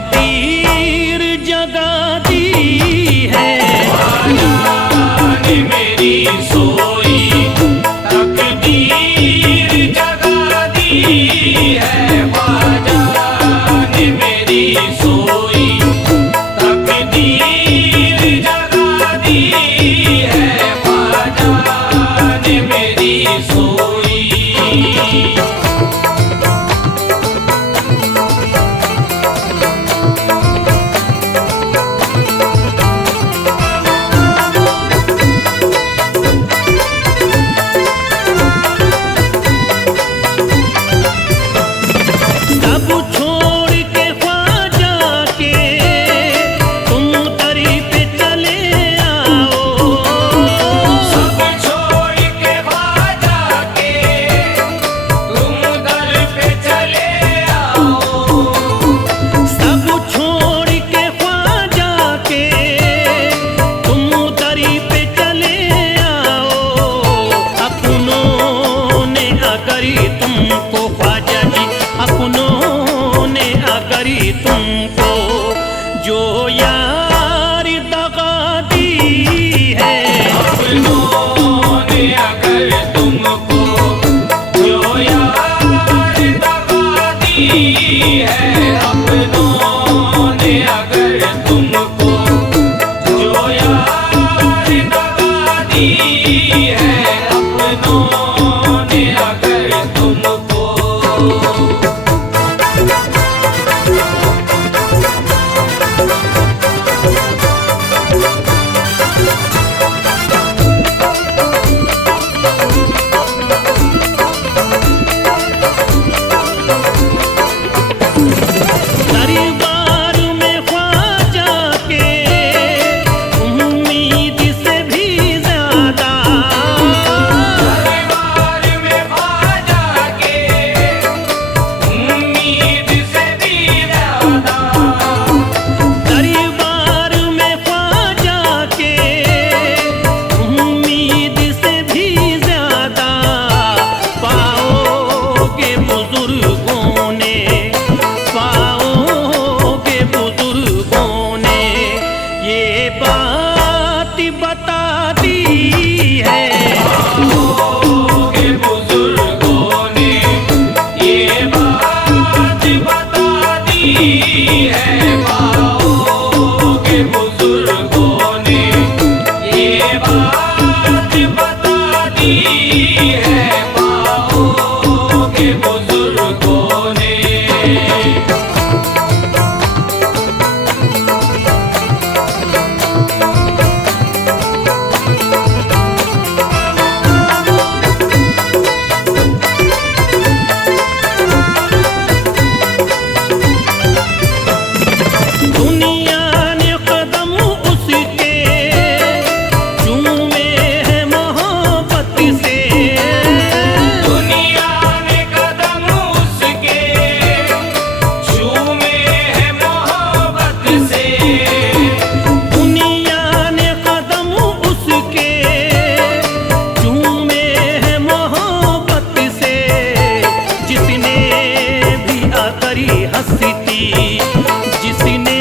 तकदीर जगा दी है। ने मेरी सोई तकदीर जगा दी है। ख्वाजा ने मेरी सोई तकदीर जगा दी है। ख्वाजा ने मेरी सोई। तुमको ख्वाजा जी अपनों ने अगरी तुमको जो यार दगा दी है। अपनों ने अगर तुमको जो यार दगा दी है। अपनों ने अगर तुमको जो यार दगा दी है। अपनों ने अगर तुमको दरबार में ख्वाजा के उम्मीद से भी ज्यादा। दरबार में ख्वाजा के उम्मीद से भी ज्यादा। दरबार में ख्वाजा के उम्मीद से भी ज्यादा पाओगे बुजुर्गों ने। पाओगे बुजुर्गों ने ये बात बता दी है। पाओगे बुजुर्गों ने ये बात बता दी है। पाओगे बुजुर्गों ने ये बात बता दी है। पाओगे बुजुर्गों ने। दुनिया ने कदम उसके चूमे है मोहब्बत से। दुनिया ने कदम उसके चूमे है मोहब्बत से। दुनिया ने कदम उसके चूमे है मोहब्बत से। जिसने भी आकरी हंसती जिसने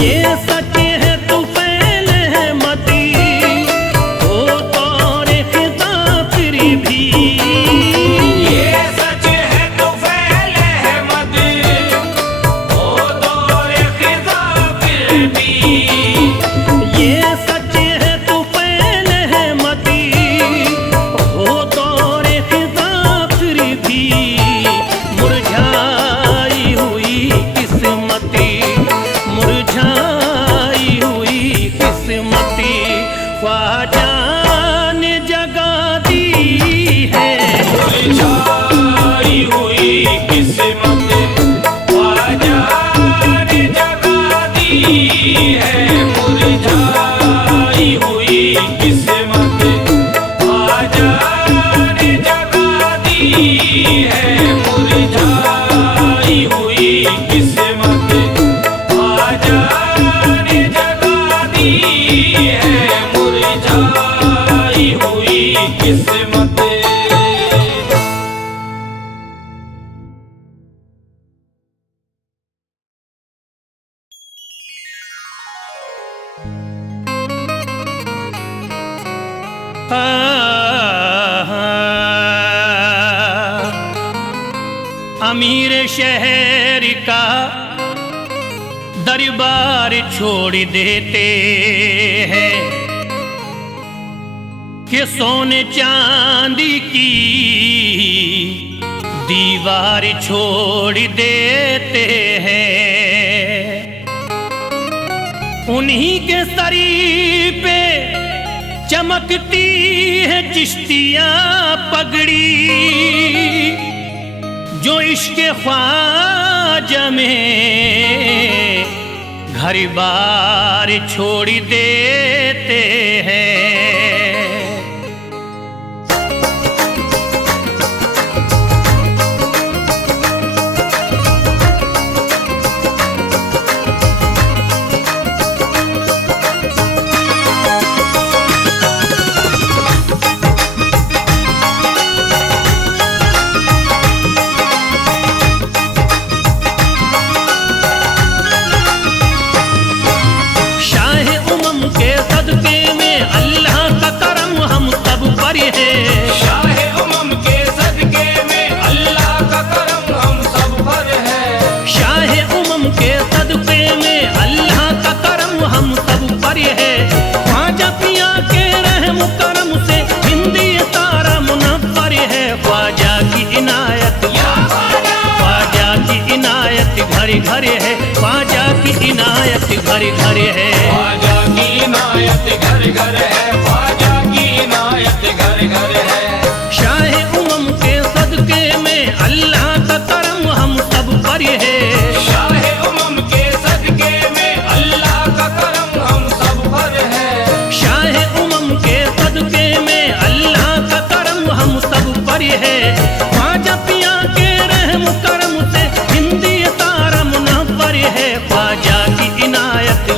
ये सच है तू फैल है मती, हो दौर खिज़ा फिर भी। ये सच है तो फैल है मत, हो दौर खिज़ा फिर भी। ये सच है तू फैल है मती, हो दौर खिज़ा फिर भी। मुरझाई हुई किस्मती, मुरझाई हुई किस्मती, ख्वाजा ने जगा दी है। मुरझाई हुई किस्मत ख्वाजा ने जगा दी है। मुरझाई हुई किस्मत ख्वाजा ने जगा दी है। मुरझाई हुई किस्मत ख्वाजा ने जगा दी है। मुरझाई हुई किस्मत। अमीर शहर का दरबार छोड़ देते हैं कि सोने चांदी की दीवार छोड़ देते हैं। उन्हीं के सरी पे चमकती है चिश्तियाँ पगड़ी, जो इश्क ख्वाजा में घर बार छोड़ देते हैं। घर घर है ख्वाजा की इनायत, घर घर है ख्वाजा की इनायत, घर घर है ख्वाजा की इनायत, घर घर है। शाह उमम के सदके में अल्लाह का करम हम सब पर है। शाह उमम के सदके में अल्लाह का करम हम सब पर है। शाह उमम के सदके में अल्लाह का करम हम सब पर है। ख्वाजा पिया के रहम करम से हिंदी सारा मुनव्वर है। ख्वाजा की इनायत,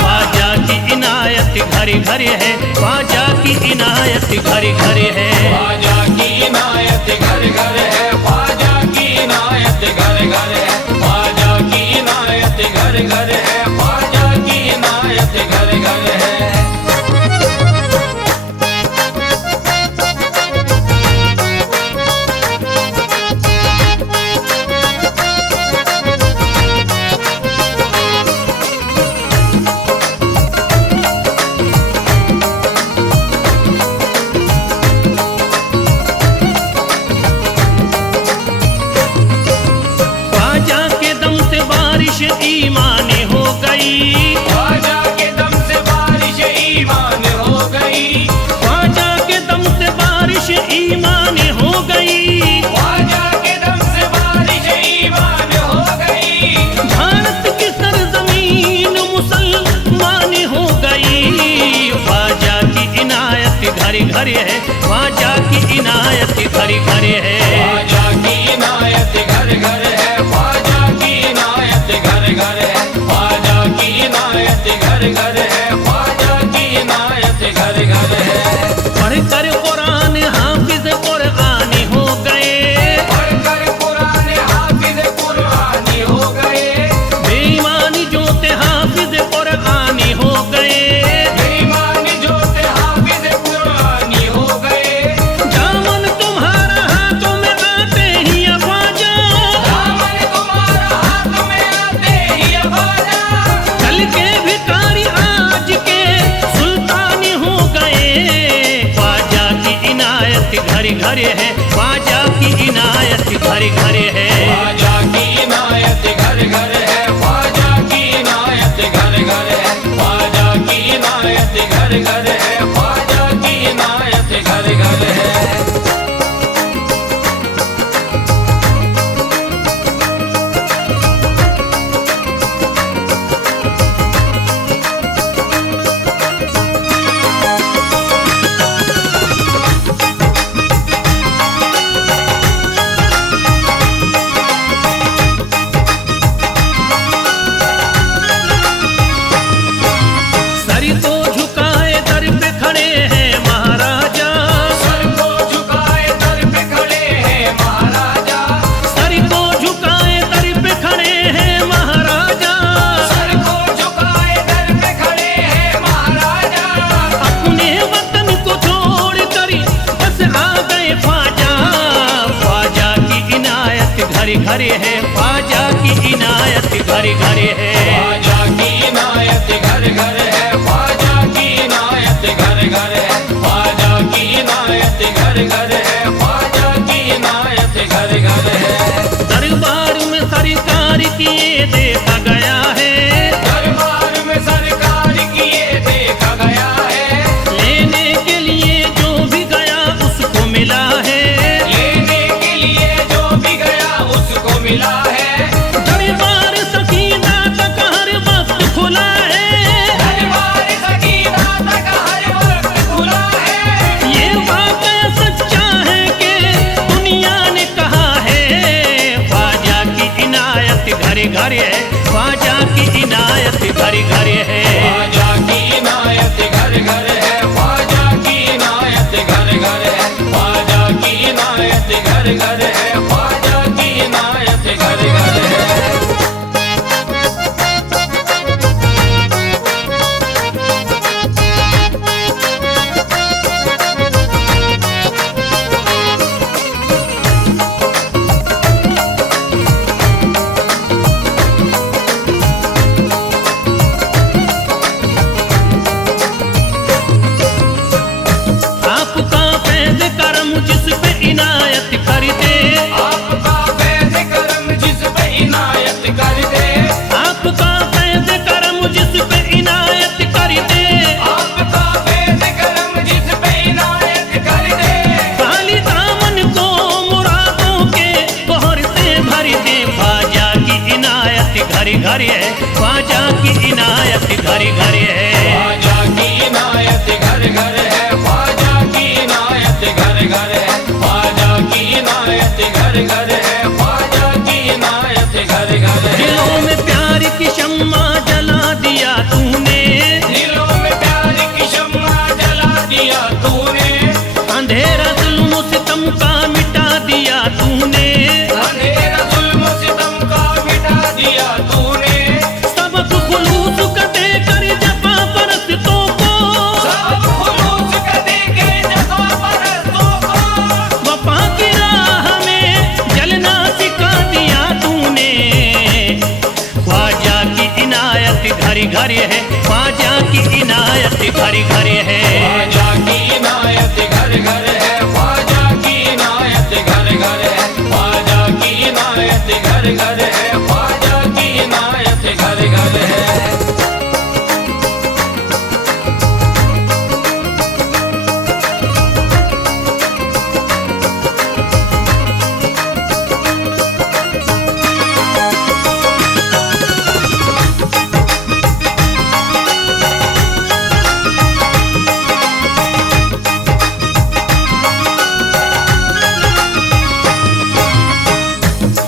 ख्वाजा की इनायत घर घर है। ख्वाजा की इनायत घर घर है। ख्वाजा की इनायत घर घर है। ख्वाजा की इनायत घर घर है। ख्वाजा की इनायत घर घर है। ख्वाजा की इनायत घर घर है। ईमान हो गई, ख्वाजा के दम से बारिश ईमान हो गई। ख्वाजा के दम से बारिश ईमान हो गई। ख्वाजा के दम से बारिश ईमान हो गई। भारत की सरजमीन मुसलमान हो गई। ख्वाजा की इनायत घर घर है। ख्वाजा की इनायत घर घर है। ख्वाजा की इनायत घर घर है। ख्वाजा की इनायत घर घर है। ख्वाजा की इनायत घर घर है। ख्वाजा की इनायत घर घर है। पढ़कर कुरान हाफिज कुरानी हो गए। पढ़कर कुरान हाफिज कुरानी हो गए। बेईमानी जो त्योहार घर घर है, ख्वाजा की इनायत घर घर है। ख्वाजा की इनायत घर घर है, ख्वाजा की इनायत घर घर है, ख्वाजा की इनायत घर घर है, ख्वाजा की इनायत घर घर है। घर है, ख्वाजा की इनायत घर घर है। ख्वाजा की इनायत घर घर है, ख्वाजा की इनायत घर घर है, ख्वाजा की इनायत घर घर है, ख्वाजा की इनायत घर घर है। दरबार में सरकार किए देखा गया है, दरबार में सरकार किए देखा गया है, लेने के लिए जो भी गया उसको मिला है, लेने के लिए जो भी गया उसको मिला है। दरबार सकीना तक हर वक्त खुला है, दरबार सकीना तक हर वक्त खुला है। ये वाक़या सच्चा है कि दुनिया ने कहा है, ख्वाजा की इनायत घर घर है, ख्वाजा की इनायत घर घर है। ख्वाजा की इनायत घर घर है, ख्वाजा की इनायत घर घर है, ख्वाजा की इनायत घर घर है, ख्वाजा की इनायत घर घर है। आपका फैज़ करम जिस पे इनायत कर दे, आपका फैज़ करम जिस पे इनायत कर दे, आपका फैज़ करम जिस पे इनायत कर दे, आपका फैज़ करम जिस पे इनायत कर दे। खाली दामन को मुरादों के बहर से भर दे, ख्वाजा की इनायत घर घर है, ख्वाजा की इनायत घर घर है। ख्वाजा की इनायत घर घर है, ख्वाजा की इनायत घर घर है, ख्वाजा की इनायत घर घर है, ख्वाजा की इनायत घर घर है। दिलों में प्यार की शम्मा जला दिया तूने, दिलों में प्यार की शम्मा जला दिया तूने, अंधेरा जुल्म सितम का मिटा दिया तूने, अंधेरा जुल्म सितम का मिटा दिया तूने, सबक खुलूस का देकर जफा परस्तों को, सब खुलूस का देके जफा परस्तों को, वफा की राह में जलना सिखा दिया तूने। ख्वाजा की इनायत घर घर है, ख्वाजा की इनायत घर घर है। ख्वाजा की इनायत घर घर है, ख्वाजा की इनायत घर घर है, ख्वाजा की इनायत घर घर है, ख्वाजा की इनायत घर घर है।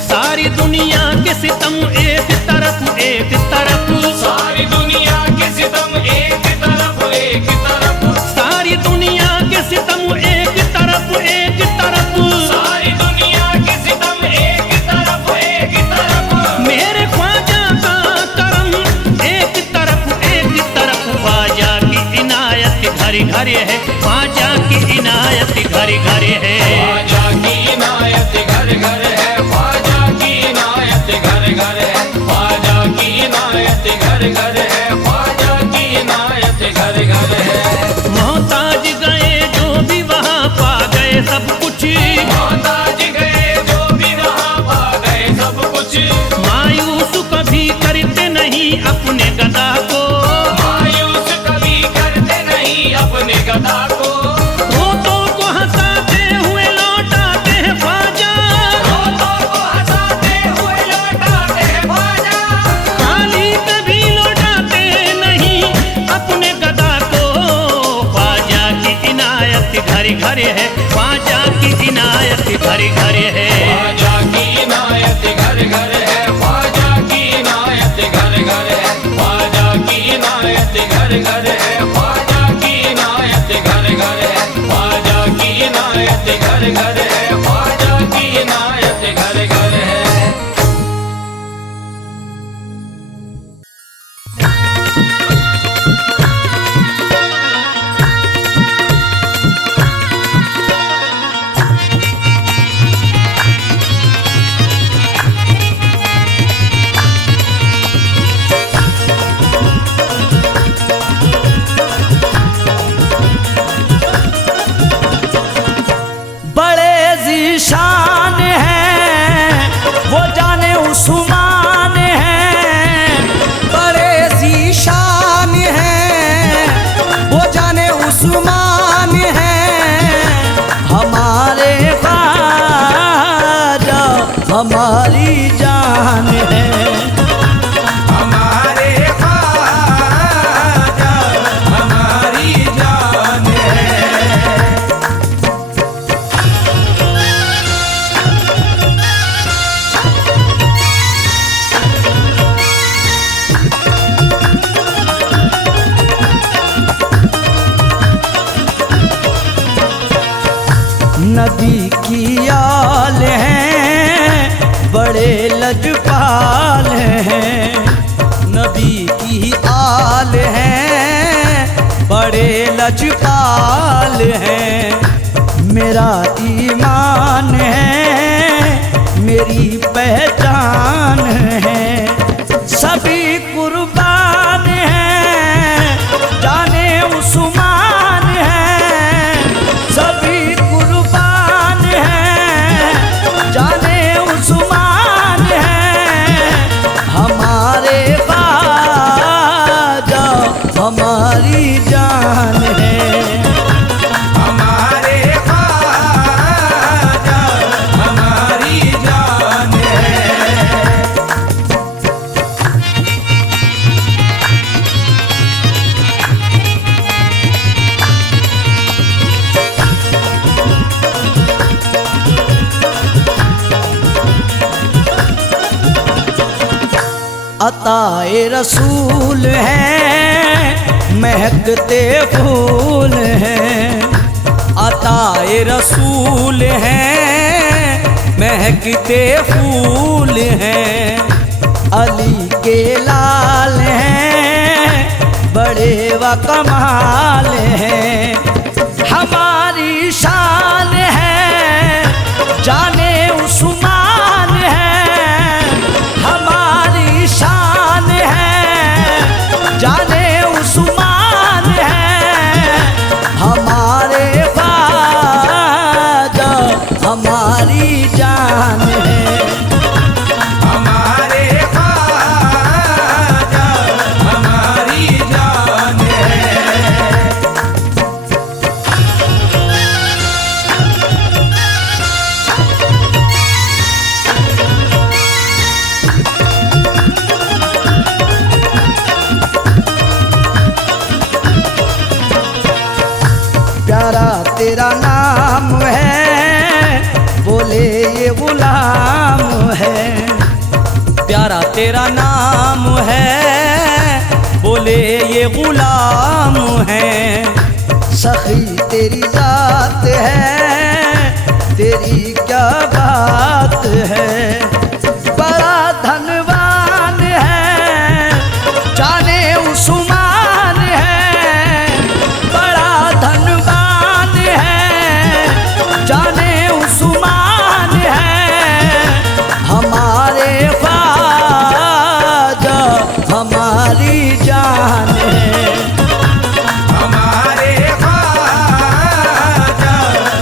सारी दुनिया के सितम एक तरफ एक तरफ, सारी दुनिया के सितम एक तरफ एक तरफ, सारी दुनिया के सितम एक तरफ एक तरफ, सारी दुनिया के सितम एक तरफ एक तरफ। मेरे ख्वाजा का करम एक तरफ, ख्वाजा की इनायत घर घर है, ख्वाजा की इनायत घर घर है। ख्वाजा की इनायत घर घर है, ख्वाजा की इनायत घर घर है, ख्वाजा की इनायत घर घर है, ख्वाजा की इनायत घर घर है। मोहताज गए जो भी वहाँ पा गए सब कुछ कभी करते नहीं अपने गदा को, मायूस कभी करते नहीं अपने गदा को, रोतों को हंसाते हुए लौटाते हैं ख्वाजा, रोतों को हंसाते हुए लौटाते हैं ख्वाजा, खाली कभी लौटाते नहीं अपने गदा को। ख्वाजा की इनायत घर घर है, ख्वाजा की इनायत घर घर है, ख्वाजा की इनायत घर घर है, ख्वाजा की इनायत घर घर है, ख्वाजा की इनायत घर घर है, ख्वाजा की इनायत घर घर है, ख्वाजा की इनायत घर घर है, ख्वाजा की इनायत घर घर है। बड़े ज़ीशान हैं वो जाने उस्मान हैं, बड़े ज़ीशान हैं वो जाने उस्मान हैं, हमारे ख्वाजा हमारी जान है, हमारे ख्वाजा हमारी जान है। नबी की आल हैं बड़े लजपाल हैं, नबी की आल हैं बड़े लजपाल हैं, मेरा ईमान है मेरी पहचान है, सभी कुर्बान हैं जाने उस्मान है, सभी कुर्बान हैं जाने उस्मान है, हमारे ख्वाजा हमारी जान है, हमारे ख्वाजा हमारी जान है। अताए रसूल हैं महकते फूल हैं, अताए रसूल हैं महकते फूल हैं, अली के लाल हैं बड़े व कमाल हैं, हमारी शान है जाने उस्मान है, हमारी शान है जाने उस्मान है, हमारे ख्वाजा हमारी जान है, हमारे ख्वाजा हमारी जान है। प्यारा तेरा नाम है बोले ये गुलाम है, प्यारा तेरा नाम है बोले ये गुलाम है, सखी तेरी जात है तेरी क्या बात है, बड़ा धनवान है जाने उस्मान है, बड़ा धनवान है जाने उस्मान है, हमारे ख्वाजा हमारी जान है, हमारे ख्वाजा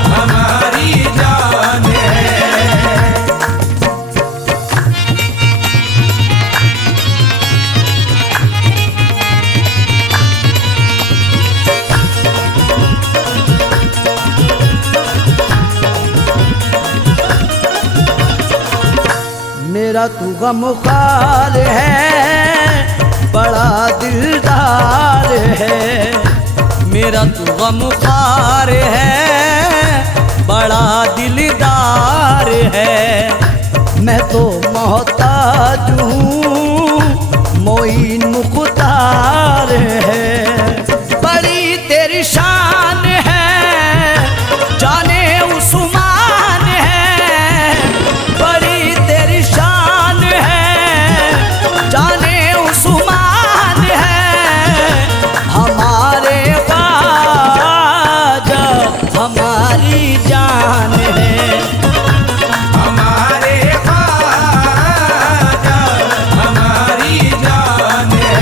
हमारी जान है। मेरा तू गमख्वार है, बड़ा दिलदार है। मेरा तू गमख्वार है, बड़ा दिलदार है। मैं तो मोहताज हूँ, मोइन मुख्तार है। बड़ी तेरी शान है, जाने उस्मान है। बड़ी तेरी शान है, जाने उस्मान है। हमारे ख्वाजा हमारी जान है। हमारे ख्वाजा हमारी जान है।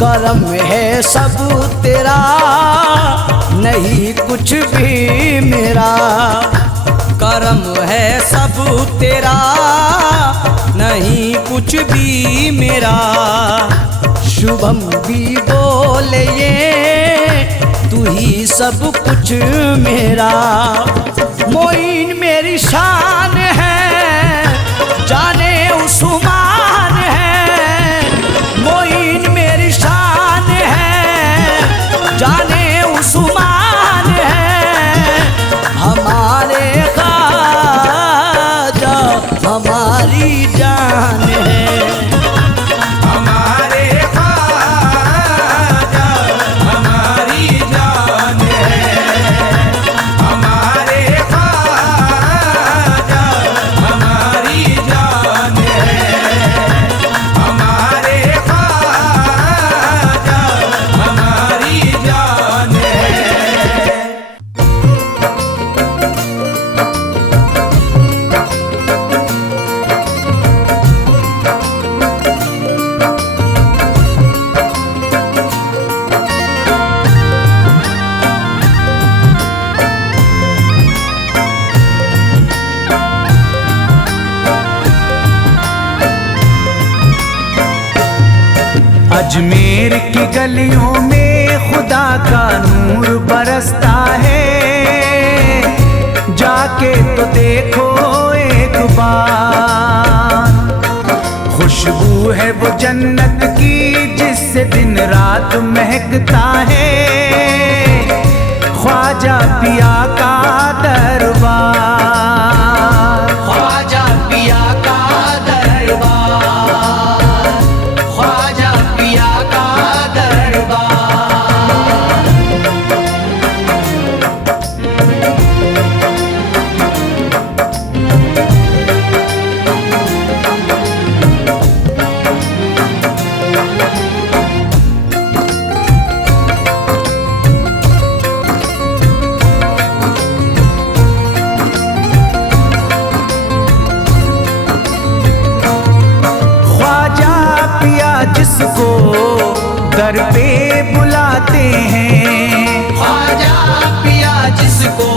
करम है सब तेरा, नहीं कुछ भी मेरा। करम है सब तेरा, नहीं कुछ भी मेरा। शुभम भी बोले ये, तू ही सब कुछ मेरा। मोइन मेरी शान है, जाने उस्मान है। मोइन मेरी शान है, जाने उस्मान है। हमारे ख्वाजा हमारी जान है। हमारे ख्वाजा हमारी जान है। हमारे ख्वाजा हमारी जान है। हमारे ख्वाजा हमारी जान है। अजमेर की गलियों में खुदा का नूर बरसता है। जाके तो देखो एक बार, खुशबू है वो जन्नत की जिससे दिन रात महकता है। ख्वाजा पिया का दरबार, ख्वाजा पिया का दरबार, ख्वाजा पिया का दरबार। जिसको दर पे बुलाते हैं, ख्वाजा पिया जिसको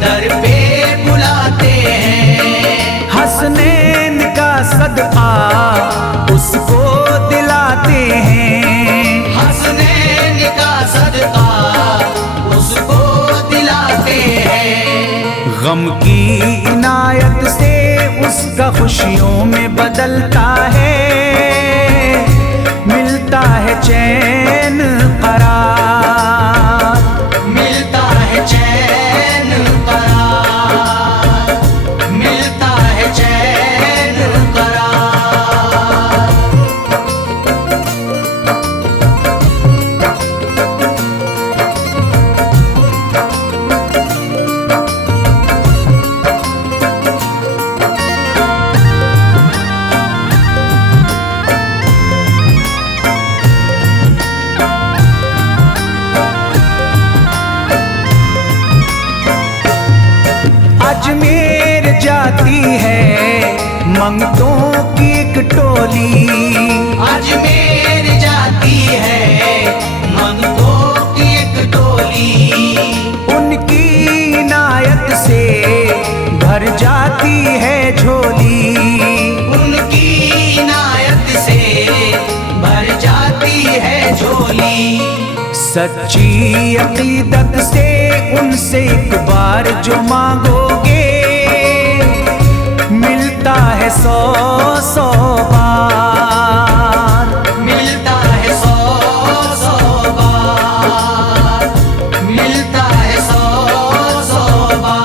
दर पे बुलाते हैं। हसनैन का सदका उसको दिलाते हैं। हसनैन का सदका उसको दिलाते हैं। गम की इनायत से उसका खुशियों में बदलता है। मिलता है चैन करार, मिलता है चैन करार, मिलता है चैन करार। अजमेर जाती है मंगतों की एक टोली। अजमेर जाती है मंगतों की एक टोली। उनकी इनायत से भर जाती है सच्ची अकीदत से उनसे एक बार जो मांगोगे, मिलता है 100 बार, मिलता है 100 बार, मिलता है 100 बार।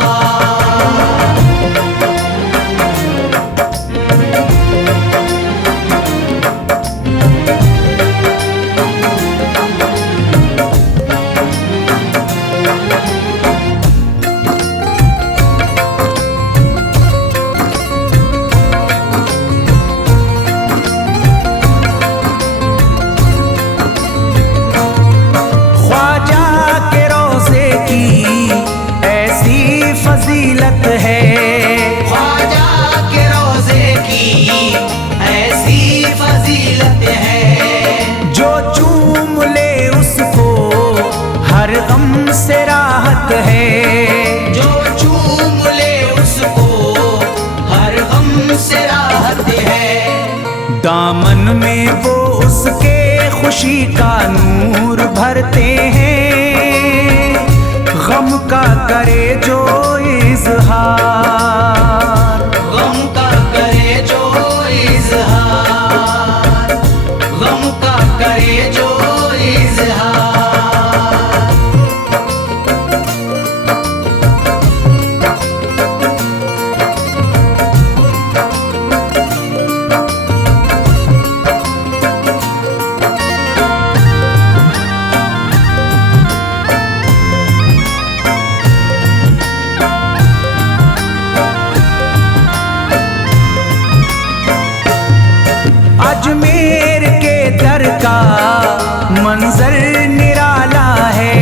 फजीलत है ख्वाजा के रोज़े की ऐसी फजीलत है, जो चूम ले उसको हर गम से राहत है, जो चूम ले उसको हर गम से राहत है। दामन में वो उसके खुशी का नूर भरते हैं, गम का करे जो इजहार, गम का करे जो इजहार, गम का करे जो इजहार। अजमेर के दर का मंजर निराला है,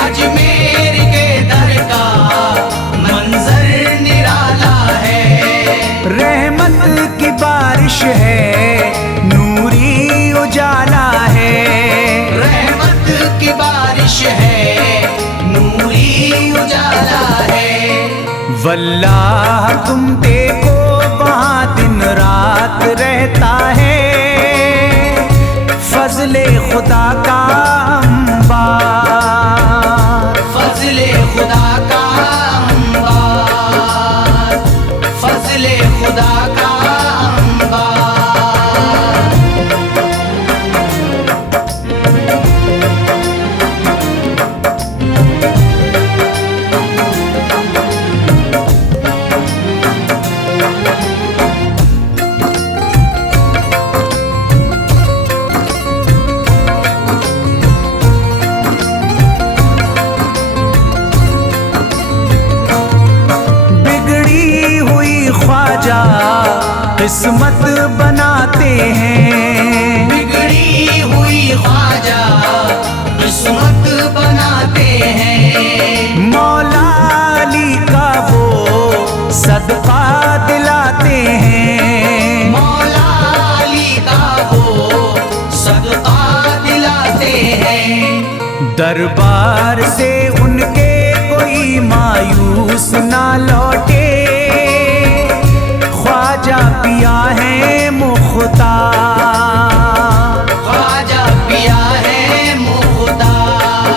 अजमेर के दर का मंजर निराला है, रहमत की बारिश है, नूरी उजाला है, रहमत की बारिश है, नूरी उजाला है। वल्लाह तुम देखो वहाँ दिन रात रहता है, फजले खुदा का अंबार, फजले खुदा का अंबार, फजले खुदा का अंबार। किस्मत बनाते हैं, बिगड़ी हुई ख्वाजा किस्मत बनाते हैं, मौला अली का वो सदका दिलाते हैं, मौला अली का वो सदका दिलाते हैं। दरबार से उनके कोई मायूस ना लौटे, ख्वाजा पिया है मुख्तार, ख्वाजा पिया है मुख्तार,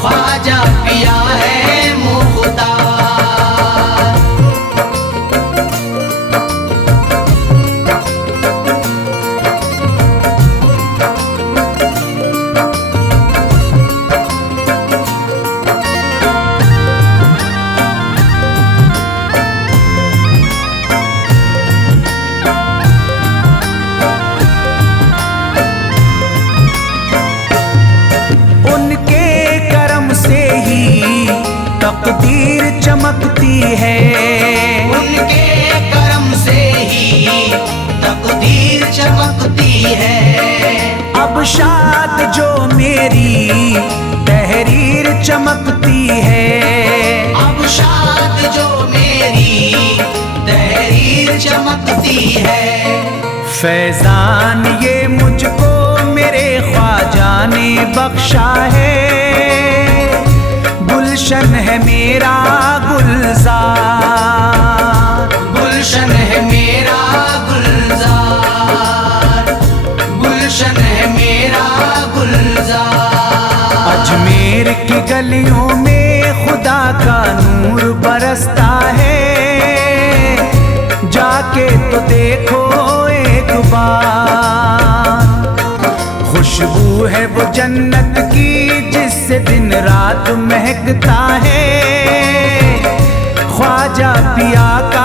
ख्वाजा पिया है मुख्तार। तकदीर चमकती है, उनके करम से ही तकदीर चमकती है। अब शाद जो मेरी तहरीर चमकती है, अब शाद जो मेरी तहरीर चमकती है। फैजान ये मुझको मेरे ख्वाजा ने बख्शा है, गुलशन है मेरा गुलजार, गुलशन है मेरा गुलजार, गुलशन है मेरा गुलजार। गलियों में खुदा का नूर बरसता है, जाके तो देखो एक बार। खुशबू है वो जन्नत की जिससे दिन रात महकता है, ख्वाजा पिया का